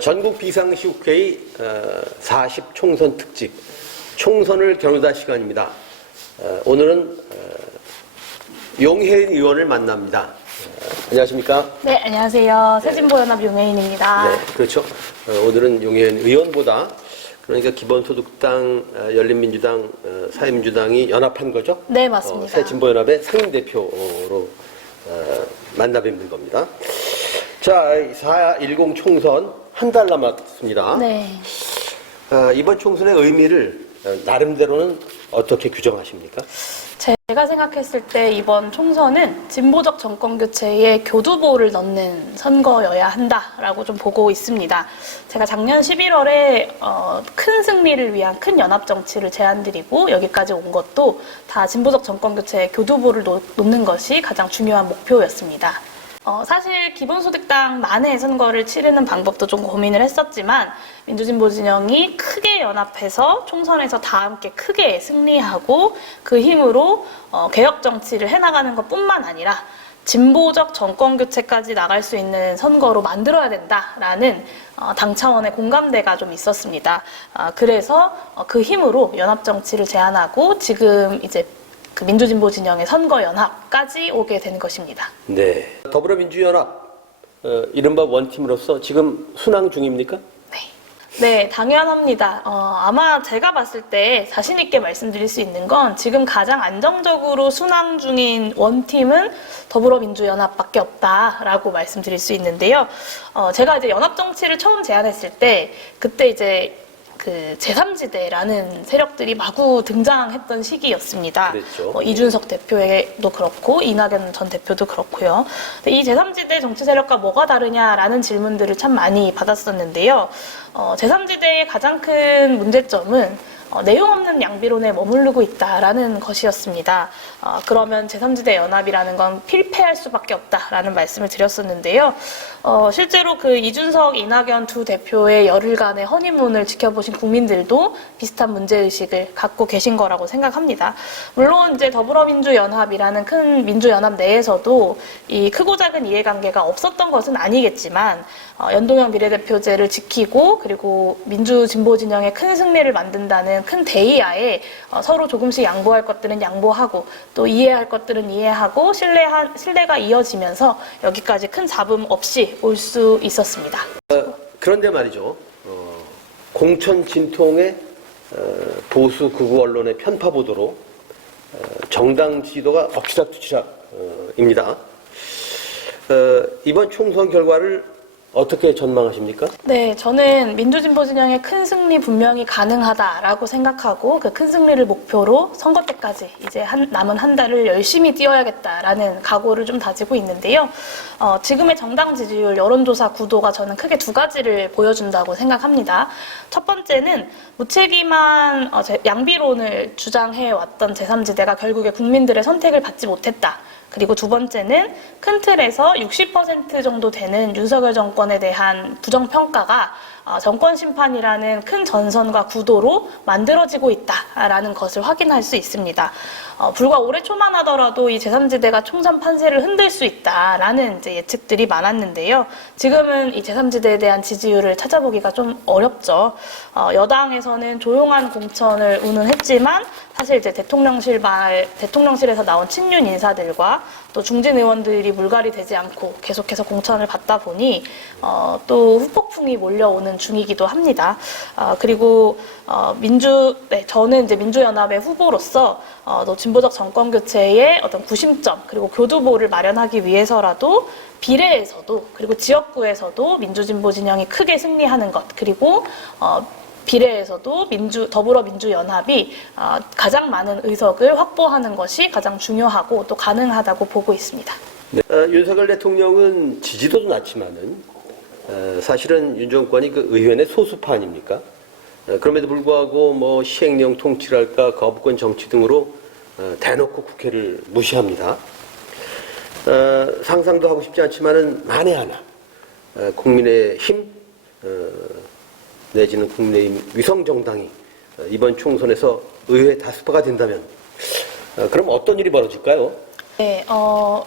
전국 비상시국회의 40 총선 특집 총선을 겨누다 시간입니다. 오늘은 용혜인 의원을 만납니다. 안녕하십니까? 네, 안녕하세요. 새진보연합 용혜인입니다. 네, 그렇죠. 오늘은 용혜인 의원보다 그러니까 기본소득당, 열린민주당, 사회민주당이 연합한 거죠? 네, 맞습니다. 새진보연합의 상임대표로 만나뵙는 겁니다. 자, 4.10 총선 한 달 남았습니다. 네. 이번 총선의 의미를 나름대로는 어떻게 규정하십니까? 제가 생각했을 때 이번 총선은 진보적 정권 교체에 교두보를 넣는 선거여야 한다라고 좀 보고 있습니다. 제가 작년 11월에 큰 승리를 위한 큰 연합 정치를 제안드리고 여기까지 온 것도 다 진보적 정권 교체에 교두보를 놓는 것이 가장 중요한 목표였습니다. 사실 기본소득당만의 선거를 치르는 방법도 좀 고민을 했었지만 민주진보 진영이 크게 연합해서 총선에서 다 함께 크게 승리하고 그 힘으로 개혁 정치를 해나가는 것뿐만 아니라 진보적 정권 교체까지 나갈 수 있는 선거로 만들어야 된다라는 당 차원의 공감대가 좀 있었습니다. 그래서 그 힘으로 연합 정치를 제안하고 지금 이제 그 민주진보 진영의 선거연합까지 오게 된 것입니다. 네. 더불어민주연합, 이른바 원팀으로서 지금 순항 중입니까? 네, 당연합니다. 아마 제가 봤을 때 자신 있게 말씀드릴 수 있는 건 지금 가장 안정적으로 순항 중인 원팀은 더불어민주연합밖에 없다라고 말씀드릴 수 있는데요. 제가 이제 연합정치를 처음 제안했을 때 그때 이제 그 제3지대라는 세력들이 마구 등장했던 시기였습니다. 이준석 대표도 그렇고 이낙연 전 대표도 그렇고요. 이 제3지대 정치 세력과 뭐가 다르냐라는 질문들을 참 많이 받았었는데요. 제3지대의 가장 큰 문제점은 내용 없는 양비론에 머무르고 있다라는 것이었습니다. 그러면 제3지대 연합이라는 건 필패할 수밖에 없다라는 말씀을 드렸었는데요. 실제로 그 이준석, 이낙연 두 대표의 열흘간의 허니문을 지켜보신 국민들도 비슷한 문제의식을 갖고 계신 거라고 생각합니다. 물론 이제 더불어민주연합이라는 큰 민주연합 내에서도 이 크고 작은 이해관계가 없었던 것은 아니겠지만 연동형 비례대표제를 지키고 그리고 민주진보진영의 큰 승리를 만든다는 큰 대의하에 서로 조금씩 양보할 것들은 양보하고 또 이해할 것들은 이해하고 신뢰가 이어지면서 여기까지 큰 잡음 없이 올 수 있었습니다. 그런데 말이죠. 공천 진통의 보수 극우 언론의 편파 보도로 정당 지지도가 엎치락뒤치락입니다. 이번 총선 결과를 어떻게 전망하십니까? 네, 저는 민주진보 진영의 큰 승리 분명히 가능하다라고 생각하고 그 큰 승리를 목표로 선거 때까지 이제 남은 한 달을 열심히 뛰어야겠다라는 각오를 좀 다지고 있는데요. 지금의 정당 지지율 여론조사 구도가 저는 크게 두 가지를 보여준다고 생각합니다. 첫 번째는 무책임한 양비론을 주장해왔던 제3지대가 결국에 국민들의 선택을 받지 못했다. 그리고 두 번째는 큰 틀에서 60% 정도 되는 윤석열 정권에 대한 부정평가가 정권 심판이라는 큰 전선과 구도로 만들어지고 있다라는 것을 확인할 수 있습니다. 불과 올해 초만 하더라도 이 제3지대가 총선 판세를 흔들 수 있다라는 이제 예측들이 많았는데요. 지금은 이 제3지대에 대한 지지율을 찾아보기가 좀 어렵죠. 여당에서는 조용한 공천을 운운했지만 사실 이제 대통령실에서 나온 친윤 인사들과 또 중진 의원들이 물갈이 되지 않고 계속해서 공천을 받다 보니 또 후폭풍이 몰려오는 중이기도 합니다. 그리고 저는 이제 민주연합의 후보로서 또 진보적 정권 교체의 어떤 구심점 그리고 교두보를 마련하기 위해서라도 비례에서도 그리고 지역구에서도 민주진보 진영이 크게 승리하는 것 그리고 비례에서도 더불어민주연합이 가장 많은 의석을 확보하는 것이 가장 중요하고 또 가능하다고 보고 있습니다. 네. 윤석열 대통령은 지지도도 낮지만은 사실은 윤 정권이 그 의원의 소수파 아닙니까? 그럼에도 불구하고 뭐 시행령 통치랄까 거부권 정치 등으로 대놓고 국회를 무시합니다. 상상도 하고 싶지 않지만은 만에 하나 국민의힘 내지는 국민의힘 위성정당이 이번 총선에서 의회 다수파가 된다면 그럼 어떤 일이 벌어질까요? 네,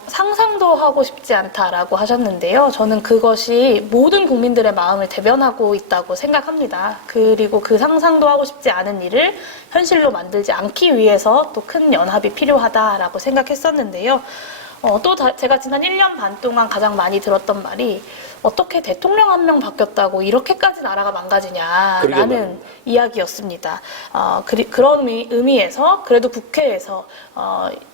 상상도 하고 싶지 않다라고 하셨는데요. 저는 그것이 모든 국민들의 마음을 대변하고 있다고 생각합니다. 그리고 그 상상도 하고 싶지 않은 일을 현실로 만들지 않기 위해서 또 큰 연합이 필요하다라고 생각했었는데요. 제가 지난 1년 반 동안 가장 많이 들었던 말이 어떻게 대통령 한 명 바뀌었다고 이렇게까지 나라가 망가지냐라는 이야기였습니다. 그런 의미에서 그래도 국회에서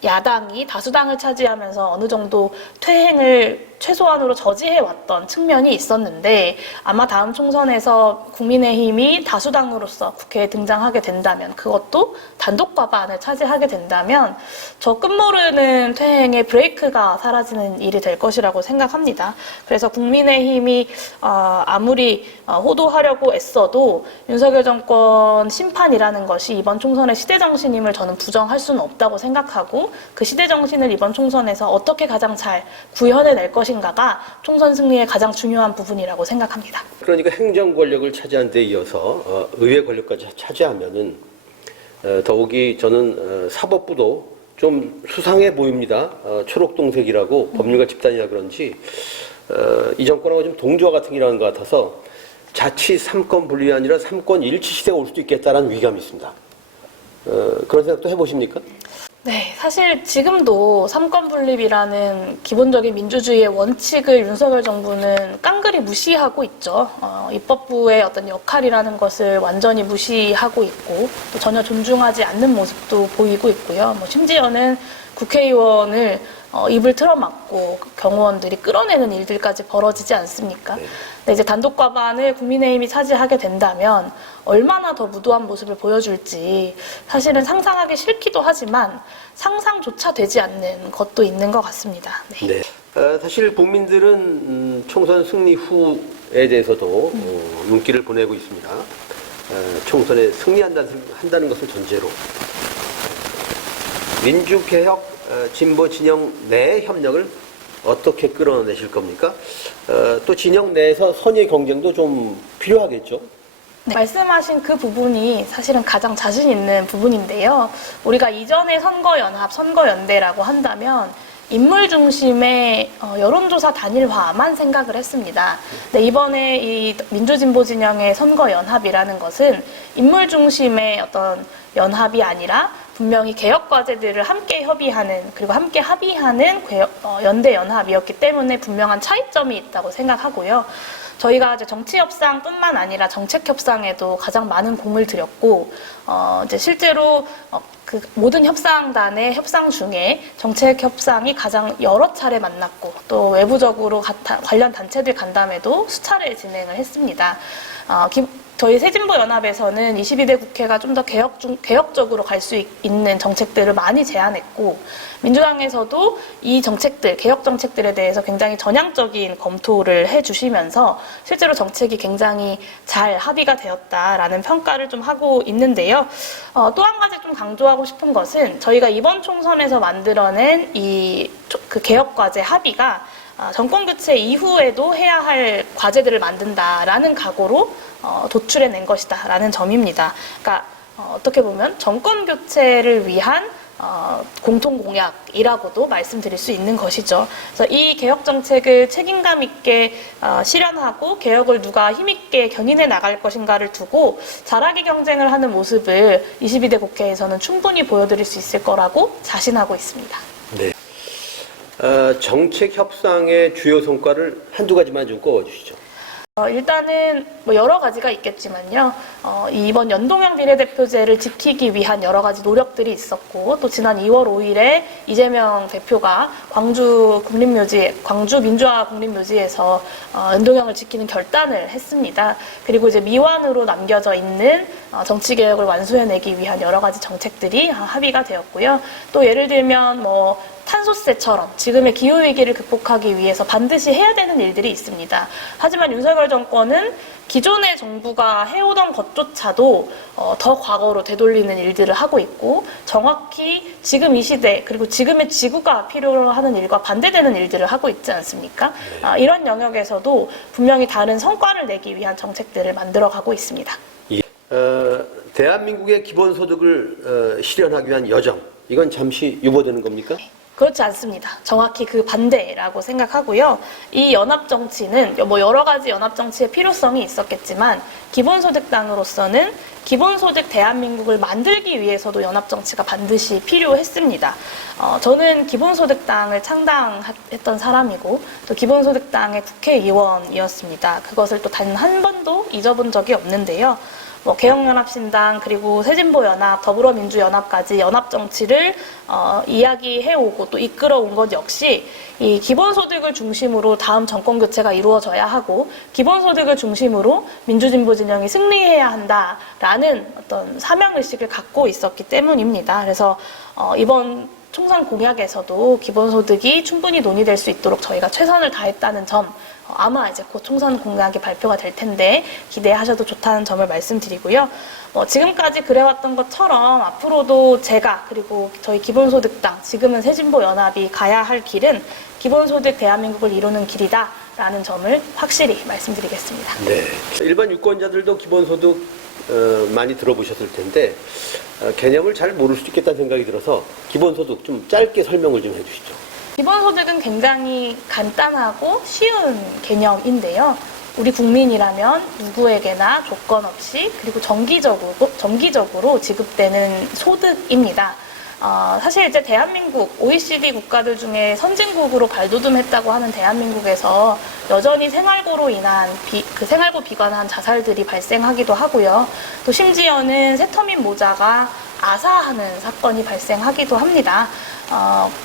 야당이 다수당을 차지하면서 어느 정도 퇴행을 최소한으로 저지해왔던 측면이 있었는데 아마 다음 총선에서 국민의힘이 다수당으로서 국회에 등장하게 된다면 그것도 단독 과반을 차지하게 된다면 저 끝모르는 퇴행의 브레이크가 사라지는 일이 될 것이라고 생각합니다. 그래서 국민의힘이 아무리 호도하려고 애써도 윤석열 정권 심판이라는 것이 이번 총선의 시대정신임을 저는 부정할 수는 없다고 생각하고 그 시대정신을 이번 총선에서 어떻게 가장 잘 구현해낼 것인가가 총선 승리의 가장 중요한 부분이라고 생각합니다. 그러니까 행정 권력을 차지한 데 이어서 의회 권력까지 차지하면은 더욱이 저는 사법부도 좀 수상해 보입니다. 초록동색이라고 법률가 집단이라 그런지 이 정권하고 좀 동조와 같은 일하는 것 같아서 자칫 삼권 분립이 아니라 삼권 일치 시대가 올 수도 있겠다라는 위감이 있습니다. 그런 생각도 해보십니까? 네, 사실 지금도 삼권 분립이라는 기본적인 민주주의의 원칙을 윤석열 정부는 깡그리 무시하고 있죠. 입법부의 어떤 역할이라는 것을 완전히 무시하고 있고 또 전혀 존중하지 않는 모습도 보이고 있고요. 심지어는 국회의원을 입을 틀어막고 경호원들이 끌어내는 일들까지 벌어지지 않습니까? 네. 근데 이제 단독 과반을 국민의힘이 차지하게 된다면 얼마나 더 무도한 모습을 보여줄지 사실은 상상하기 싫기도 하지만 상상조차 되지 않는 것도 있는 것 같습니다. 네. 네. 사실 국민들은 총선 승리 후에 대해서도 눈길을 보내고 있습니다. 총선에 승리한다는 것을 전제로 민주개혁 진보 진영 내 협력을 어떻게 끌어내실 겁니까? 또 진영 내에서 선의 경쟁도 좀 필요하겠죠? 네, 말씀하신 그 부분이 사실은 가장 자신 있는 부분인데요. 우리가 이전에 선거연합, 선거연대라고 한다면 인물 중심의 여론조사 단일화만 생각을 했습니다. 근데 이번에 이 민주진보 진영의 선거연합이라는 것은 인물 중심의 어떤 연합이 아니라 분명히 개혁 과제들을 함께 협의하는 그리고 함께 합의하는 연대 연합이었기 때문에 분명한 차이점이 있다고 생각하고요. 저희가 이제 정치 협상뿐만 아니라 정책 협상에도 가장 많은 공을 들였고, 이제 실제로 그 모든 협상단의 협상 중에 정책 협상이 가장 여러 차례 만났고, 또 외부적으로 관련 단체들 간담회도 수차례 진행을 했습니다. 저희 새진보연합에서는 22대 국회가 좀 더 개혁적으로 갈 수 있는 정책들을 많이 제안했고, 민주당에서도 이 정책들, 개혁 정책들에 대해서 굉장히 전향적인 검토를 해주시면서 실제로 정책이 굉장히 잘 합의가 되었다라는 평가를 좀 하고 있는데요. 또 한 가지 좀 강조하고 싶은 것은 저희가 이번 총선에서 만들어낸 그 개혁 과제 합의가 정권 교체 이후에도 해야 할 과제들을 만든다라는 각오로 도출해낸 것이다라는 점입니다. 그러니까 어떻게 보면 정권 교체를 위한 공통 공약이라고도 말씀드릴 수 있는 것이죠. 그래서 이 개혁 정책을 책임감 있게 실현하고 개혁을 누가 힘있게 견인해 나갈 것인가를 두고 잘하기 경쟁을 하는 모습을 22대 국회에서는 충분히 보여드릴 수 있을 거라고 자신하고 있습니다. 네. 정책 협상의 주요 성과를 한두 가지만 좀 꼽아주시죠. 일단은 여러 가지가 있겠지만요. 이번 연동형 비례대표제를 지키기 위한 여러 가지 노력들이 있었고, 또 지난 2월 5일에 이재명 대표가 광주 민주화 국립묘지에서 연동형을 지키는 결단을 했습니다. 그리고 이제 미완으로 남겨져 있는 정치개혁을 완수해내기 위한 여러 가지 정책들이 합의가 되었고요. 또 예를 들면 탄소세처럼 지금의 기후위기를 극복하기 위해서 반드시 해야 되는 일들이 있습니다. 하지만 윤석열 정권은 기존의 정부가 해오던 것조차도 더 과거로 되돌리는 일들을 하고 있고, 정확히 지금 이 시대 그리고 지금의 지구가 필요로 하는 일과 반대되는 일들을 하고 있지 않습니까? 이런 영역에서도 분명히 다른 성과를 내기 위한 정책들을 만들어가고 있습니다. 대한민국의 기본소득을 실현하기 위한 여정, 이건 잠시 유보되는 겁니까? 그렇지 않습니다. 정확히 그 반대라고 생각하고요. 이 연합정치는 뭐 여러 가지 연합정치의 필요성이 있었겠지만 기본소득당으로서는 기본소득 대한민국을 만들기 위해서도 연합정치가 반드시 필요했습니다. 저는 기본소득당을 창당했던 사람이고 또 기본소득당의 국회의원이었습니다. 그것을 또 단 한 번도 잊어본 적이 없는데요. 뭐 개혁연합신당 그리고 새진보연합, 더불어민주연합까지 연합정치를 이야기해오고 또 이끌어온 것 역시 이 기본소득을 중심으로 다음 정권 교체가 이루어져야 하고 기본소득을 중심으로 민주진보 진영이 승리해야 한다라는 어떤 사명의식을 갖고 있었기 때문입니다. 그래서 이번 총선 공약에서도 기본소득이 충분히 논의될 수 있도록 저희가 최선을 다했다는 점, 아마 이제 곧 총선 공약이 발표가 될 텐데 기대하셔도 좋다는 점을 말씀드리고요. 지금까지 그래왔던 것처럼 앞으로도 제가 그리고 저희 기본소득당, 지금은 새진보연합이 가야 할 길은 기본소득 대한민국을 이루는 길이다라는 점을 확실히 말씀드리겠습니다. 네. 일반 유권자들도 기본소득 많이 들어보셨을 텐데 개념을 잘 모를 수 있겠다는 생각이 들어서 기본소득 좀 짧게 설명을 좀 해주시죠. 기본소득은 굉장히 간단하고 쉬운 개념인데요. 우리 국민이라면 누구에게나 조건 없이 그리고 정기적으로 지급되는 소득입니다. 사실 이제 대한민국, OECD 국가들 중에 선진국으로 발돋움했다고 하는 대한민국에서 여전히 생활고로 인한 생활고 비관한 자살들이 발생하기도 하고요. 또 심지어는 새터민 모자가 아사하는 사건이 발생하기도 합니다.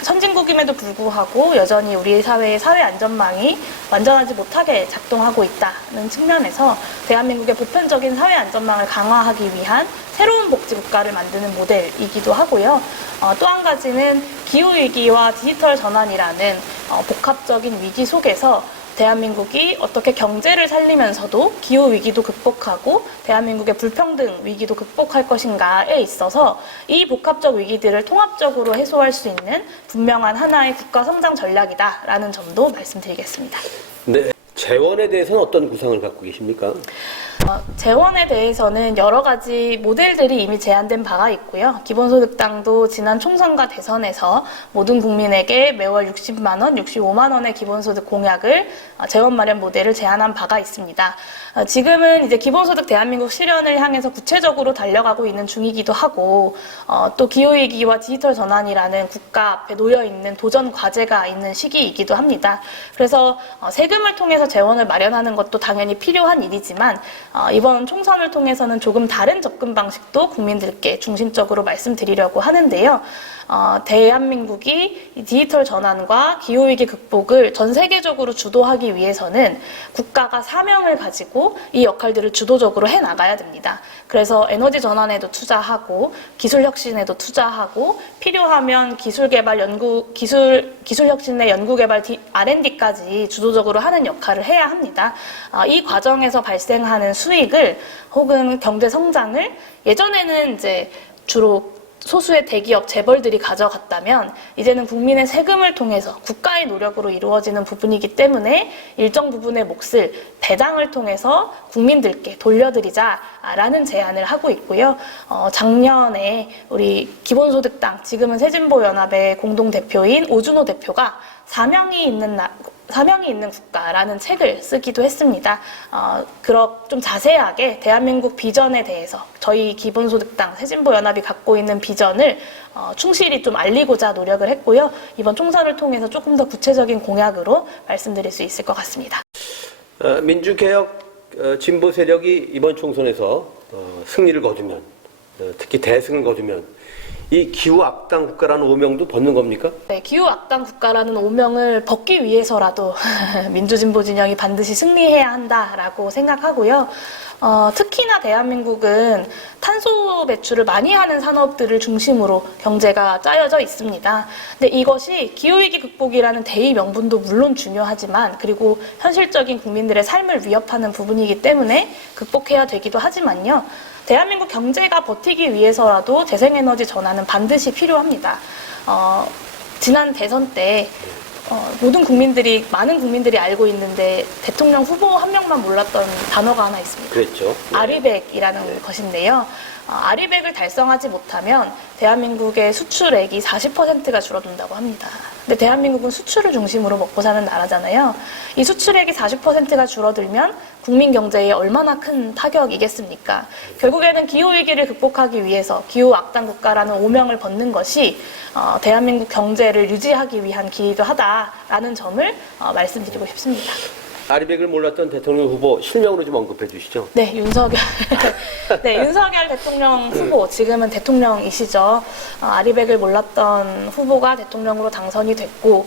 선진국임에도 불구하고 여전히 우리 사회의 사회 안전망이 완전하지 못하게 작동하고 있다는 측면에서 대한민국의 보편적인 사회 안전망을 강화하기 위한 새로운 복지국가를 만드는 모델이기도 하고요. 또 한 가지는 기후위기와 디지털 전환이라는 복합적인 위기 속에서 대한민국이 어떻게 경제를 살리면서도 기후위기도 극복하고 대한민국의 불평등 위기도 극복할 것인가에 있어서 이 복합적 위기들을 통합적으로 해소할 수 있는 분명한 하나의 국가 성장 전략이다라는 점도 말씀드리겠습니다. 네. 재원에 대해서는 어떤 구상을 갖고 계십니까? 재원에 대해서는 여러 가지 모델들이 이미 제안된 바가 있고요. 기본소득당도 지난 총선과 대선에서 모든 국민에게 매월 60만 원, 65만 원의 기본소득 공약을 재원 마련 모델을 제안한 바가 있습니다. 지금은 이제 기본소득 대한민국 실현을 향해서 구체적으로 달려가고 있는 중이기도 하고 또 기후위기와 디지털 전환이라는 국가 앞에 놓여있는 도전 과제가 있는 시기이기도 합니다. 그래서 세금을 통해서 재원을 마련하는 것도 당연히 필요한 일이지만 이번 총선을 통해서는 조금 다른 접근 방식도 국민들께 중심적으로 말씀드리려고 하는데요. 대한민국이 디지털 전환과 기후위기 극복을 전 세계적으로 주도하기 위해서는 국가가 사명을 가지고 이 역할들을 주도적으로 해나가야 됩니다. 그래서 에너지 전환에도 투자하고 기술 혁신에도 투자하고 필요하면 기술 혁신의 연구개발 R&D까지 주도적으로 하는 역할을 해야 합니다. 이 과정에서 발생하는 수익을 혹은 경제 성장을 예전에는 이제 주로 소수의 대기업 재벌들이 가져갔다면 이제는 국민의 세금을 통해서 국가의 노력으로 이루어지는 부분이기 때문에 일정 부분의 몫을 배당을 통해서 국민들께 돌려드리자라는 제안을 하고 있고요. 작년에 우리 기본소득당, 지금은 새진보연합의 공동대표인 오준호 대표가 사명이 있는 국가라는 책을 쓰기도 했습니다. 좀 자세하게 대한민국 비전에 대해서 저희 기본소득당, 새진보연합이 갖고 있는 비전을 충실히 좀 알리고자 노력을 했고요. 이번 총선을 통해서 조금 더 구체적인 공약으로 말씀드릴 수 있을 것 같습니다. 민주개혁 진보 세력이 이번 총선에서 승리를 거두면, 특히 대승을 거두면 이 기후악당 국가라는 오명도 벗는 겁니까? 네, 기후악당 국가라는 오명을 벗기 위해서라도 민주진보 진영이 반드시 승리해야 한다라고 생각하고요. 특히나 대한민국은 탄소 배출을 많이 하는 산업들을 중심으로 경제가 짜여져 있습니다. 근데 이것이 기후위기 극복이라는 대의 명분도 물론 중요하지만 그리고 현실적인 국민들의 삶을 위협하는 부분이기 때문에 극복해야 되기도 하지만요. 대한민국 경제가 버티기 위해서라도 재생에너지 전환은 반드시 필요합니다. 지난 대선 때 모든 국민들이, 많은 국민들이 알고 있는데 대통령 후보 한 명만 몰랐던 단어가 하나 있습니다. 그랬죠. 네. 아리백이라는 것인데요. 아리백을 달성하지 못하면 대한민국의 수출액이 40%가 줄어든다고 합니다. 근데 대한민국은 수출을 중심으로 먹고 사는 나라잖아요. 이 수출액이 40%가 줄어들면 국민 경제에 얼마나 큰 타격이겠습니까? 결국에는 기후위기를 극복하기 위해서 기후 악당 국가라는 오명을 벗는 것이 대한민국 경제를 유지하기 위한 길이기도 하다라는 점을 말씀드리고 싶습니다. 아리백을 몰랐던 대통령 후보 실명으로 좀 언급해 주시죠. 네, 윤석열. 네, 윤석열 대통령 후보, 지금은 대통령이시죠. 아리백을 몰랐던 후보가 대통령으로 당선이 됐고,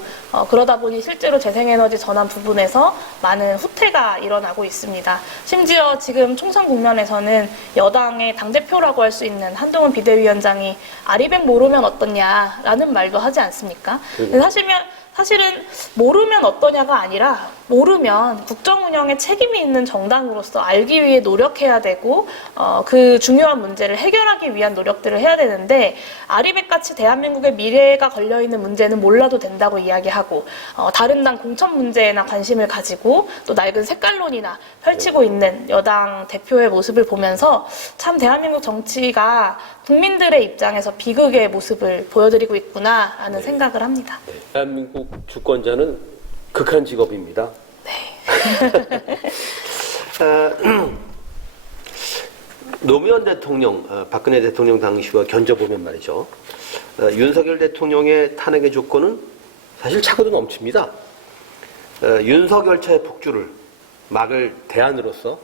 그러다 보니 실제로 재생에너지 전환 부분에서 많은 후퇴가 일어나고 있습니다. 심지어 지금 총선 국면에서는 여당의 당대표라고 할 수 있는 한동훈 비대위원장이 아리백 모르면 어떻냐라는 말도 하지 않습니까? 근데 사실은 모르면 어떠냐가 아니라 모르면 국정 운영에 책임이 있는 정당으로서 알기 위해 노력해야 되고 그 중요한 문제를 해결하기 위한 노력들을 해야 되는데 아리백같이 대한민국의 미래가 걸려있는 문제는 몰라도 된다고 이야기하고 다른 당 공천 문제에나 관심을 가지고 또 낡은 색깔론이나 펼치고 있는 여당 대표의 모습을 보면서 참 대한민국 정치가 국민들의 입장에서 비극의 모습을 보여드리고 있구나라는 생각을 합니다. 네. 대한민국 주권자는 극한 직업입니다. 네. 노무현 대통령, 박근혜 대통령 당시와 견져보면 말이죠. 윤석열 대통령의 탄핵의 조건은 사실 차고도 넘칩니다. 윤석열차의 폭주를 막을 대안으로서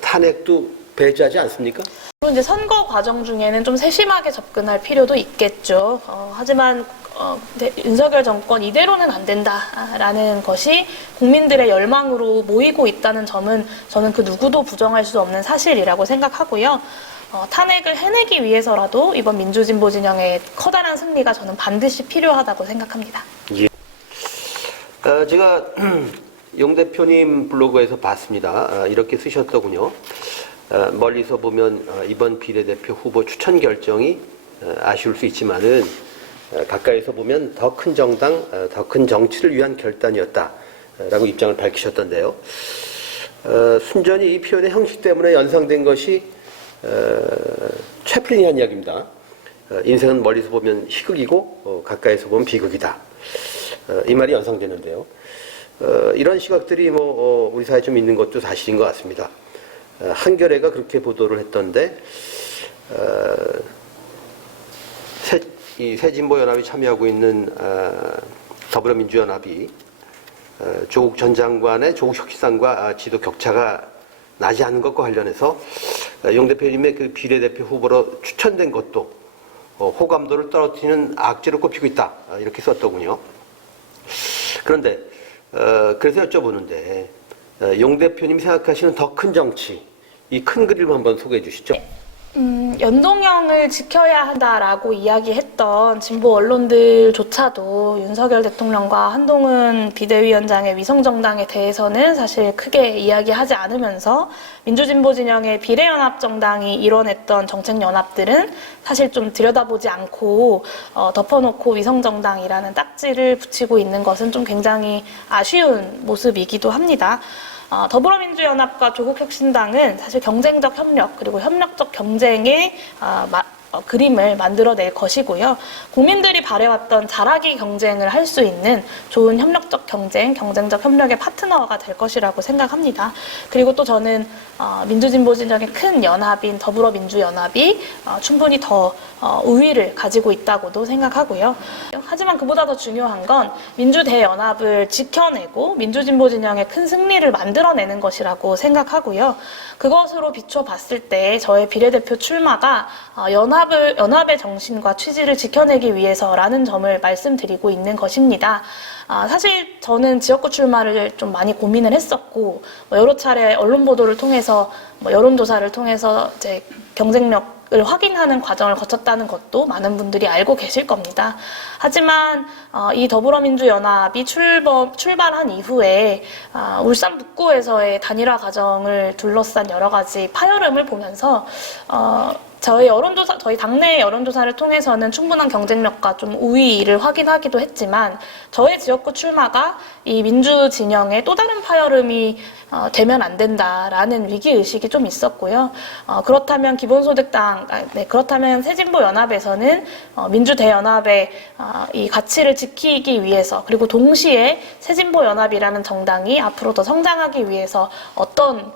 탄핵도 배제하지 않습니까? 물론 이제 선거 과정 중에는 좀 세심하게 접근할 필요도 있겠죠. 하지만 윤석열 정권 이대로는 안 된다라는 것이 국민들의 열망으로 모이고 있다는 점은 저는 그 누구도 부정할 수 없는 사실이라고 생각하고요. 탄핵을 해내기 위해서라도 이번 민주진보 진영의 커다란 승리가 저는 반드시 필요하다고 생각합니다. 예. 제가 용 대표님 블로그에서 봤습니다. 이렇게 쓰셨더군요. 멀리서 보면 이번 비례대표 후보 추천 결정이 아쉬울 수 있지만은 가까이서 보면 더 큰 정당, 더 큰 정치를 위한 결단이었다라고 입장을 밝히셨던데요. 순전히 이 표현의 형식 때문에 연상된 것이 채플린이 한 이야기입니다. 인생은 멀리서 보면 희극이고 가까이서 보면 비극이다. 이 말이 연상되는데요. 이런 시각들이 우리 사회에 좀 있는 것도 사실인 것 같습니다. 한겨레가 그렇게 보도를 했던데 새진보연합이 참여하고 있는 더불어민주연합이 조국 전 장관의 조국 혁신안과 지도 격차가 나지 않는 것과 관련해서 용 대표님의 그 비례대표 후보로 추천된 것도 호감도를 떨어뜨리는 악재로 꼽히고 있다, 이렇게 썼더군요. 그런데 그래서 여쭤보는데 용 대표님이 생각하시는 더 큰 정치, 이 큰 그림을 한번 소개해 주시죠. 연동형을 지켜야 한다라고 이야기했던 진보 언론들조차도 윤석열 대통령과 한동훈 비대위원장의 위성정당에 대해서는 사실 크게 이야기하지 않으면서 민주진보 진영의 비례연합정당이 이뤄냈던 정책연합들은 사실 좀 들여다보지 않고 덮어놓고 위성정당이라는 딱지를 붙이고 있는 것은 좀 굉장히 아쉬운 모습이기도 합니다. 더불어민주연합과 조국혁신당은 사실 경쟁적 협력 그리고 협력적 경쟁의 그림을 만들어낼 것이고요. 국민들이 바래왔던 잘하기 경쟁을 할 수 있는 좋은 협력적 경쟁, 경쟁적 협력의 파트너가 될 것이라고 생각합니다. 그리고 또 저는 민주진보 진영의 큰 연합인 더불어민주연합이 충분히 더 우위를 가지고 있다고도 생각하고요. 하지만 그보다 더 중요한 건 민주대연합을 지켜내고 민주진보 진영의 큰 승리를 만들어내는 것이라고 생각하고요. 그것으로 비춰봤을 때 저의 비례대표 출마가 연합의 정신과 취지를 지켜내기 위해서라는 점을 말씀드리고 있는 것입니다. 사실 저는 지역구 출마를 좀 많이 고민을 했었고 여러 차례 언론 보도를 통해서 여론조사를 통해서 제 경쟁력을 확인하는 과정을 거쳤다는 것도 많은 분들이 알고 계실 겁니다. 하지만 이 더불어민주연합이 출발한 이후에 울산 북구에서의 단일화 과정을 둘러싼 여러 가지 파열음을 보면서 저희 당내 여론조사를 통해서는 충분한 경쟁력과 좀 우위를 확인하기도 했지만 저의 지역구 출마가 이 민주 진영의 또 다른 파열음이 되면 안 된다라는 위기의식이 좀 있었고요. 그렇다면 그렇다면 새진보연합에서는 민주대연합의 이 가치를 지키기 위해서 그리고 동시에 새진보연합이라는 정당이 앞으로 더 성장하기 위해서 어떤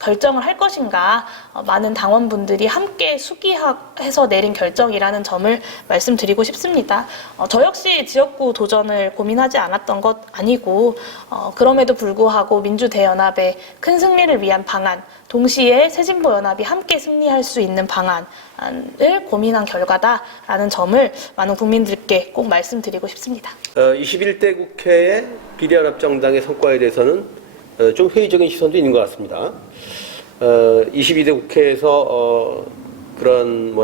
결정을 할 것인가 많은 당원분들이 함께 수기해서 내린 결정이라는 점을 말씀드리고 싶습니다. 저 역시 지역구 도전을 고민하지 않았던 것 아니고 그럼에도 불구하고 민주대연합의 큰 승리를 위한 방안 동시에 새진보연합이 함께 승리할 수 있는 방안을 고민한 결과다라는 점을 많은 국민들께 꼭 말씀드리고 싶습니다. 21대 국회의 비례연합정당의 성과에 대해서는 좀 회의적인 시선도 있는 것 같습니다. 22대 국회에서 그런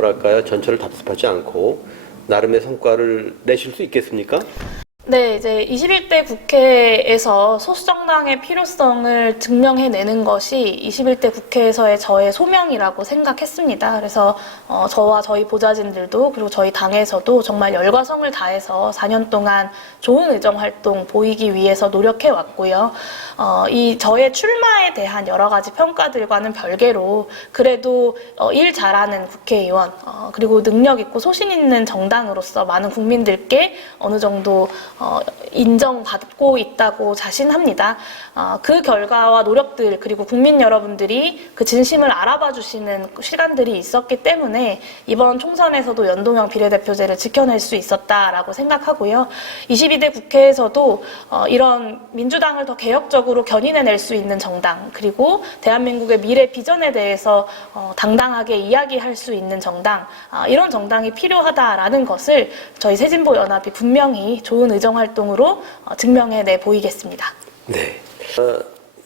전철을 답습하지 않고 나름의 성과를 내실 수 있겠습니까? 네, 이제 21대 국회에서 소수정당의 필요성을 증명해내는 것이 21대 국회에서의 저의 소명이라고 생각했습니다. 그래서 저와 저희 보좌진들도 그리고 저희 당에서도 정말 열과 성을 다해서 4년 동안 좋은 의정활동 보이기 위해서 노력해왔고요. 이 저의 출마에 대한 여러 가지 평가들과는 별개로 그래도 일 잘하는 국회의원 그리고 능력 있고 소신 있는 정당으로서 많은 국민들께 어느 정도 인정받고 있다고 자신합니다. 그 결과와 노력들 그리고 국민 여러분들이 그 진심을 알아봐 주시는 시간들이 있었기 때문에 이번 총선에서도 연동형 비례대표제를 지켜낼 수 있었다라고 생각하고요. 22대 국회에서도 이런 민주당을 더 개혁적으로 견인해낼 수 있는 정당 그리고 대한민국의 미래 비전에 대해서 당당하게 이야기할 수 있는 정당 이런 정당이 필요하다라는 것을 저희 새진보연합이 분명히 좋은 의정활동으로 증명해내 보이겠습니다. 네.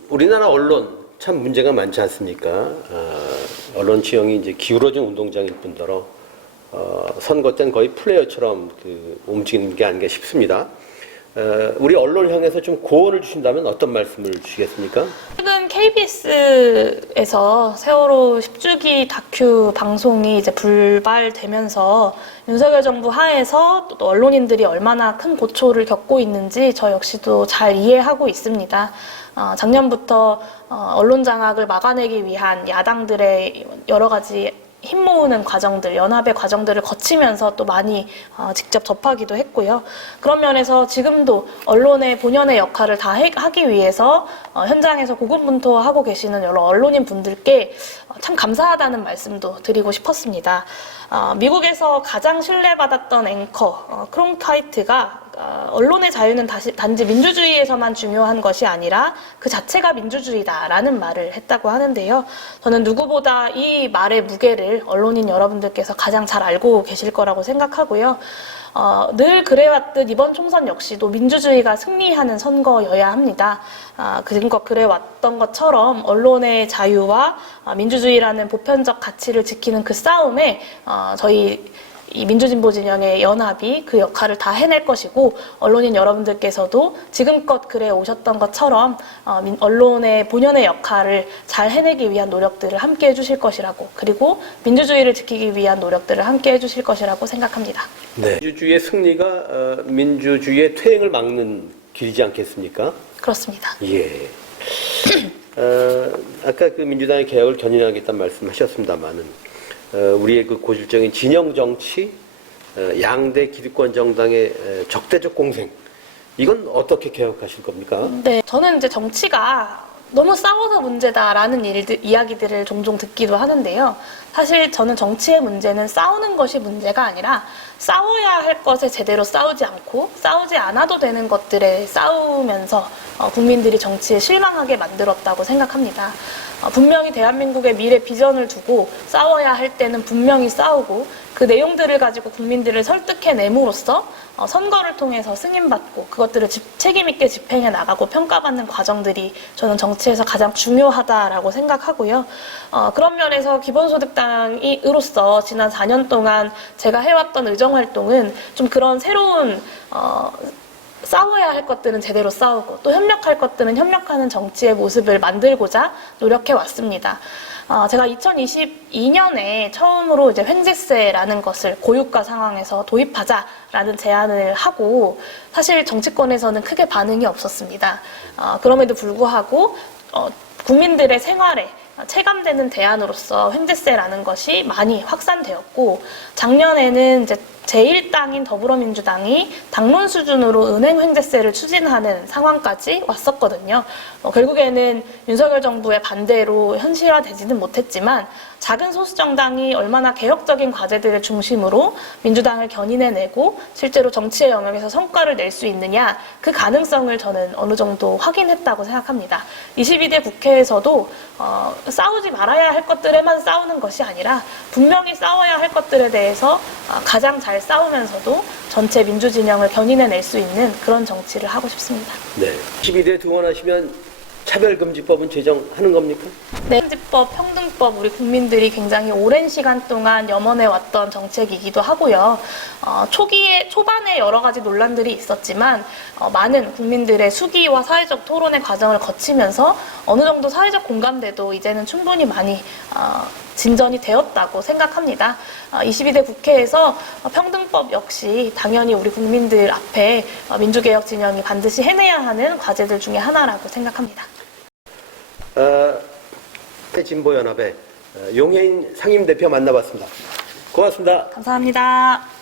우리나라 언론 참 문제가 많지 않습니까? 언론 지형이 이제 기울어진 운동장일 뿐더러 선거 때는 거의 플레이어처럼 움직이는 게 아닌가 싶습니다. 우리 언론을 향해서 좀 고언을 주신다면 어떤 말씀을 주시겠습니까? 최근 KBS에서 세월호 10주기 다큐 방송이 이제 불발되면서 윤석열 정부 하에서 또 언론인들이 얼마나 큰 고초를 겪고 있는지 저 역시도 잘 이해하고 있습니다. 작년부터 언론 장악을 막아내기 위한 야당들의 여러 가지 힘 모으는 과정들, 연합의 과정들을 거치면서 또 많이 직접 접하기도 했고요. 그런 면에서 지금도 언론의 본연의 역할을 다 하기 위해서 현장에서 고군분투하고 계시는 여러 언론인 분들께 참 감사하다는 말씀도 드리고 싶었습니다. 미국에서 가장 신뢰받았던 앵커 크론카이트가 언론의 자유는 단지 민주주의에서만 중요한 것이 아니라 그 자체가 민주주의다라는 말을 했다고 하는데요. 저는 누구보다 이 말의 무게를 언론인 여러분들께서 가장 잘 알고 계실 거라고 생각하고요. 늘 그래왔듯 이번 총선 역시도 민주주의가 승리하는 선거여야 합니다. 지금껏 그래왔던 것처럼 언론의 자유와 민주주의라는 보편적 가치를 지키는 그 싸움에 저희 이 민주진보 진영의 연합이 그 역할을 다 해낼 것이고 언론인 여러분들께서도 지금껏 그래 오셨던 것처럼 언론의 본연의 역할을 잘 해내기 위한 노력들을 함께 해주실 것이라고 그리고 민주주의를 지키기 위한 노력들을 함께 해주실 것이라고 생각합니다. 네. 민주주의의 승리가 민주주의의 퇴행을 막는 길이지 않겠습니까? 그렇습니다. 예. 아까 민주당의 개혁을 견인하겠다는 말씀하셨습니다만은 우리의 고질적인 진영 정치, 양대 기득권 정당의 적대적 공생, 이건 어떻게 개혁하실 겁니까? 네, 저는 이제 정치가 너무 싸워서 문제다라는 이야기들을 종종 듣기도 하는데요. 사실 저는 정치의 문제는 싸우는 것이 문제가 아니라 싸워야 할 것에 제대로 싸우지 않고 싸우지 않아도 되는 것들에 싸우면서 국민들이 정치에 실망하게 만들었다고 생각합니다. 분명히 대한민국의 미래 비전을 두고 싸워야 할 때는 분명히 싸우고 그 내용들을 가지고 국민들을 설득해냄으로써 선거를 통해서 승인받고 그것들을 책임 있게 집행해 나가고 평가받는 과정들이 저는 정치에서 가장 중요하다라고 생각하고요. 그런 면에서 기본소득당으로서 지난 4년 동안 제가 해왔던 의정활동은 좀 그런 새로운 싸워야 할 것들은 제대로 싸우고 또 협력할 것들은 협력하는 정치의 모습을 만들고자 노력해 왔습니다. 제가 2022년에 처음으로 이제 횡재세라는 것을 고유가 상황에서 도입하자라는 제안을 하고 사실 정치권에서는 크게 반응이 없었습니다. 그럼에도 불구하고 국민들의 생활에 체감되는 대안으로서 횡재세라는 것이 많이 확산되었고 작년에는 이제 제1당인 더불어민주당이 당론 수준으로 은행 횡재세를 추진하는 상황까지 왔었거든요. 결국에는 윤석열 정부의 반대로 현실화되지는 못했지만 작은 소수 정당이 얼마나 개혁적인 과제들을 중심으로 민주당을 견인해내고 실제로 정치의 영역에서 성과를 낼 수 있느냐 그 가능성을 저는 어느 정도 확인했다고 생각합니다. 22대 국회에서도 싸우지 말아야 할 것들에만 싸우는 것이 아니라 분명히 싸워야 할 것들에 대해서 가장 잘 싸우면서도 전체 민주진영을 견인해낼 수 있는 그런 정치를 하고 싶습니다. 네. 12대 등원하시면 차별금지법은 제정하는 겁니까? 네, 편집법, 평등법 우리 국민들이 굉장히 오랜 시간 동안 염원해 왔던 정책이기도 하고요. 초반에 여러 가지 논란들이 있었지만 많은 국민들의 수기와 사회적 토론의 과정을 거치면서 어느 정도 사회적 공감대도 이제는 충분히 많이 진전이 되었다고 생각합니다. 22대 국회에서 평등법 역시 당연히 우리 국민들 앞에 민주개혁 진영이 반드시 해내야 하는 과제들 중에 하나라고 생각합니다. 진보연합의 용혜인 상임대표 만나봤습니다. 고맙습니다. 감사합니다.